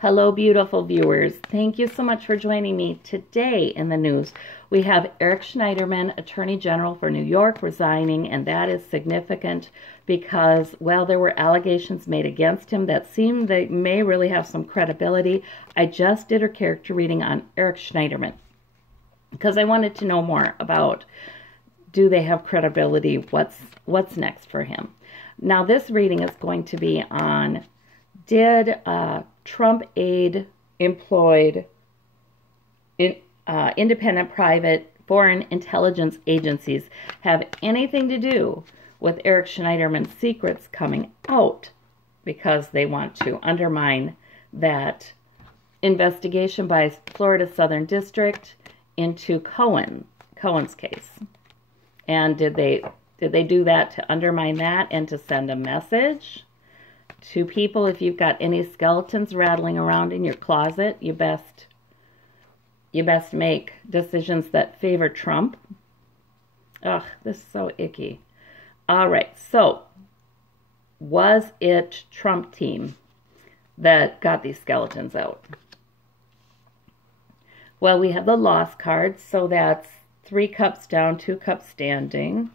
Hello, beautiful viewers. Thank you so much for joining me. Today in the news, we have Eric Schneiderman, Attorney General for New York, resigning, and that is significant because, well, there were allegations made against him that seem they may really have some credibility. I just did a character reading on Eric Schneiderman because I wanted to know more about, do they have credibility? What's next for him? Now, this reading is going to be on, did Trump aid employed independent private foreign intelligence agencies have anything to do with Eric Schneiderman's secrets coming out because they want to undermine that investigation by Florida Southern District into Cohen's case? And did they do that to undermine that and to send a message to people? If you've got any skeletons rattling around in your closet, you best make decisions that favor Trump. Ugh, this is so icky. All right, so was it Trump team that got these skeletons out? Well, we have the loss cards, so that's 3 cups down, 2 cups standing.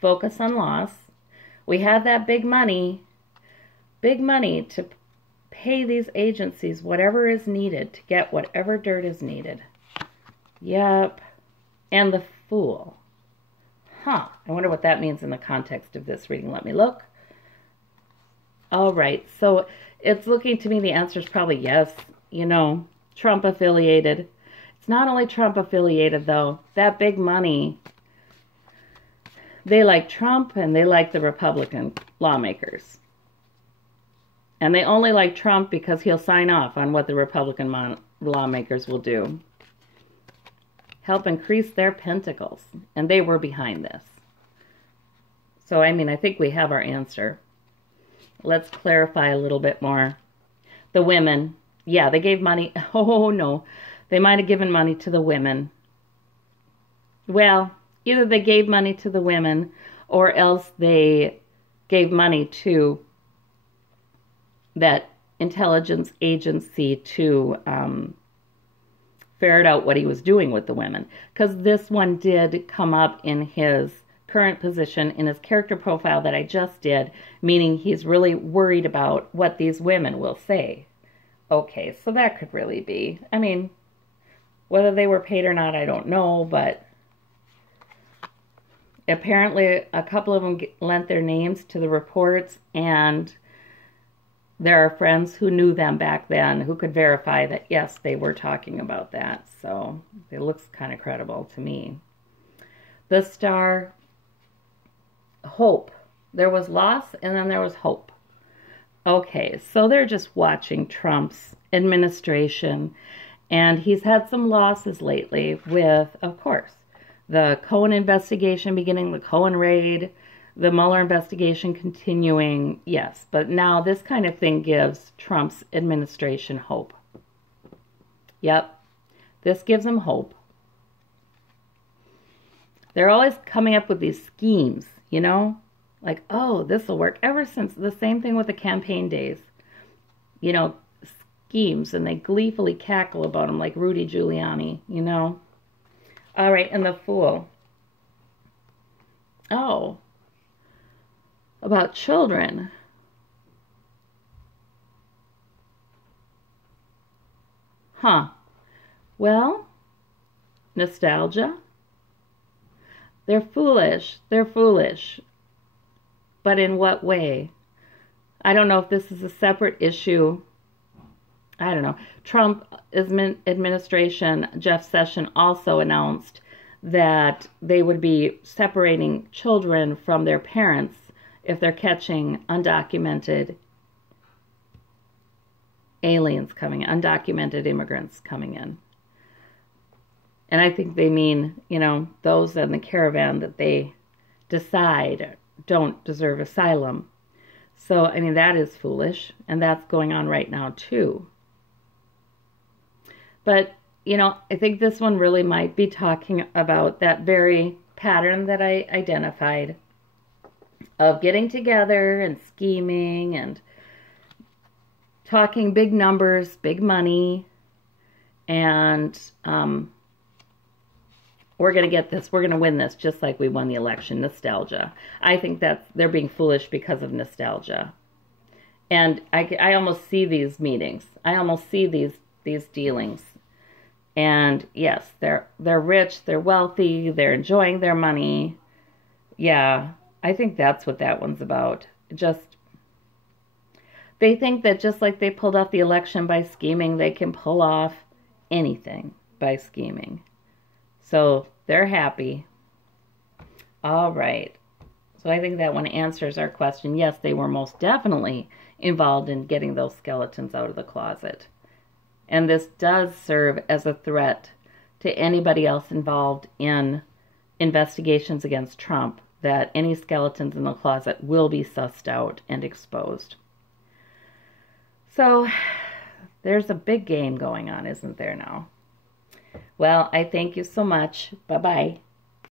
Focus on loss. We have that big money to pay these agencies whatever is needed to get whatever dirt is needed. Yep. And the Fool. Huh. I wonder what that means in the context of this reading. Let me look. All right. So it's looking to me the answer is probably yes. You know, Trump affiliated. It's not only Trump affiliated, though. That big money, they like Trump and they like the Republican lawmakers. And they only like Trump because he'll sign off on what the Republican lawmakers will do. Help increase their pentacles. And they were behind this. So, I mean, I think we have our answer. Let's clarify a little bit more. The women. Yeah, they gave money. Oh, no. They might have given money to the women. Well, either they gave money to the women or else they gave money to that intelligence agency to ferret out what he was doing with the women. Because this one did come up in his current position in his character profile that I just did, meaning he's really worried about what these women will say. Okay, so that could really be. I mean, whether they were paid or not, I don't know, but apparently a couple of them lent their names to the reports, and there are friends who knew them back then who could verify that, yes, they were talking about that. So it looks kind of credible to me. The Star, hope. There was loss and then there was hope. Okay, so they're just watching Trump's administration, and he's had some losses lately with, of course, the Cohen investigation beginning, the Cohen raid, the Mueller investigation continuing, yes. But now this kind of thing gives Trump's administration hope. Yep, this gives him hope. They're always coming up with these schemes, you know? Like, oh, this will work. Ever since the same thing with the campaign days. You know, schemes, and they gleefully cackle about them like Rudy Giuliani, you know? All right, and the Fool. Oh, about children. Huh. Well, nostalgia. They're foolish. They're foolish. But in what way? I don't know if this is a separate issue. I don't know. Trump administration, Jeff Sessions, also announced that they would be separating children from their parents if they're catching undocumented aliens coming, undocumented immigrants coming in. And I think they mean, you know, those in the caravan that they decide don't deserve asylum. So, I mean, that is foolish, and that's going on right now, too. But, you know, I think this one really might be talking about that very pattern that I identified of getting together and scheming and talking big numbers, big money, and we're going to get this, we're going to win this just like we won the election. Nostalgia. I think that they're being foolish because of nostalgia. And I almost see these meetings. I almost see these dealings. And yes, they're rich, they're wealthy, they're enjoying their money. Yeah, I think that's what that one's about. They think that just like they pulled off the election by scheming, they can pull off anything by scheming. So they're happy. All right. So I think that one answers our question. Yes, they were most definitely involved in getting those skeletons out of the closet. And this does serve as a threat to anybody else involved in investigations against Trump, that any skeletons in the closet will be sussed out and exposed. So there's a big game going on, isn't there now? Well, I thank you so much. Bye-bye.